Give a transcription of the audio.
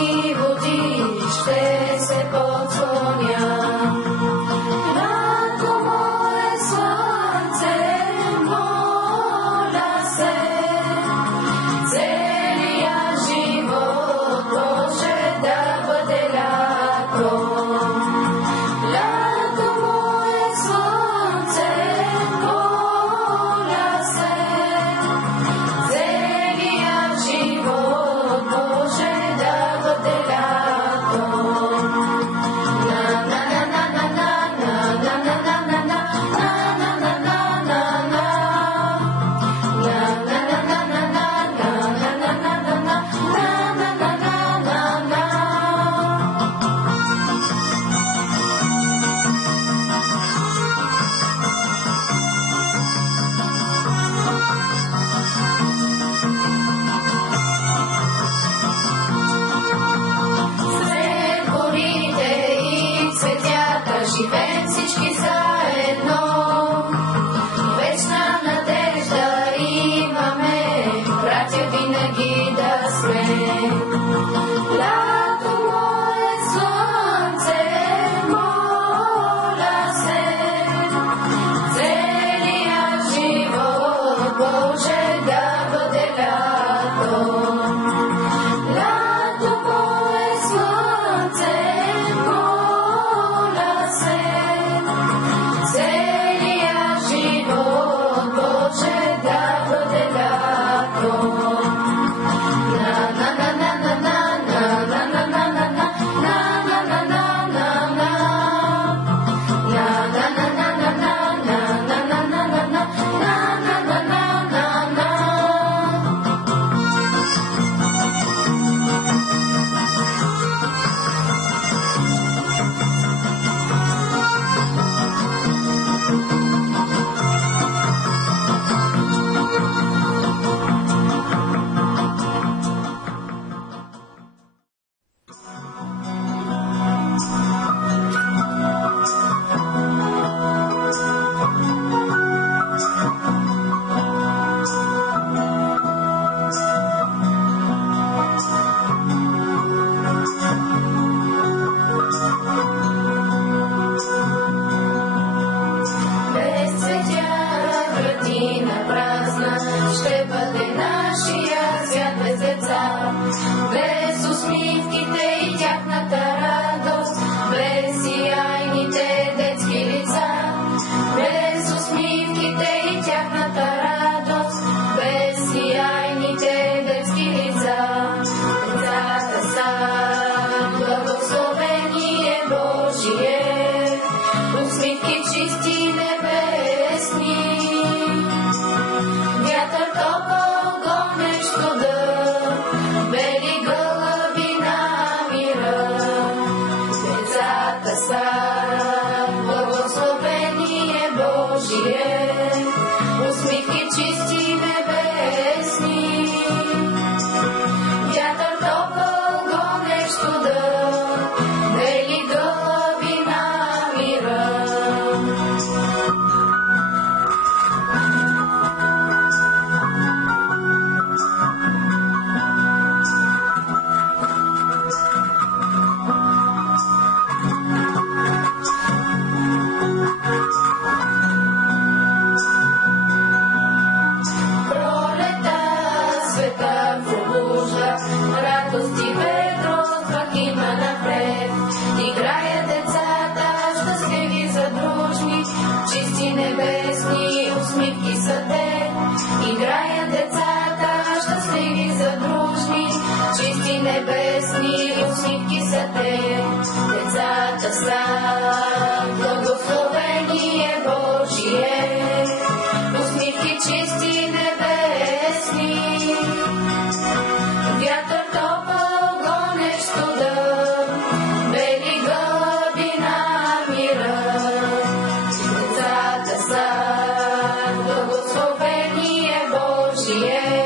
Риеки води ще се подслонят. Братко мое слънце, моля се, целия живот може да бъде лято. Лято мое слънце, моля се, целия живот може да бъде лято. На на на на на на на на на на на на на сред горите и цветята живеем всички заедно. Вечна надежда имаме, братя, винаги да сме. Лято мое слънце, моля се, целия живот може да бъде лято. Лято мое слънце, моля се, целия живот може да бъде лято. На на на на на на на на на на на на на на без цветя градина празна ще бъде нашия свят без деца, без усмивките и тяхната радост, без сияйните детски лица, без усмивките и тяхната радост, без сияйните детски лица. Децата са благословение Божие, усмивки чисти небесни, вятър топъл гонещ студа, бели гълъби на мира. Децата са благословение Божие, усмивки чисти небесни, вятър топъл гонещ студа, бели гълъби на мира. Пролета света пробужда, радост и ведрост пък има напред. Играят децата, щастливи задружни, чисти небесни усмивки са те. Играят децата, щастливи задружни, чисти небесни усмивки са те. Децата са благословение Божие, усмивки чисти небесни, вятър топъл гонещ студа, бели гълъби на мира. Децата са благословение Божие,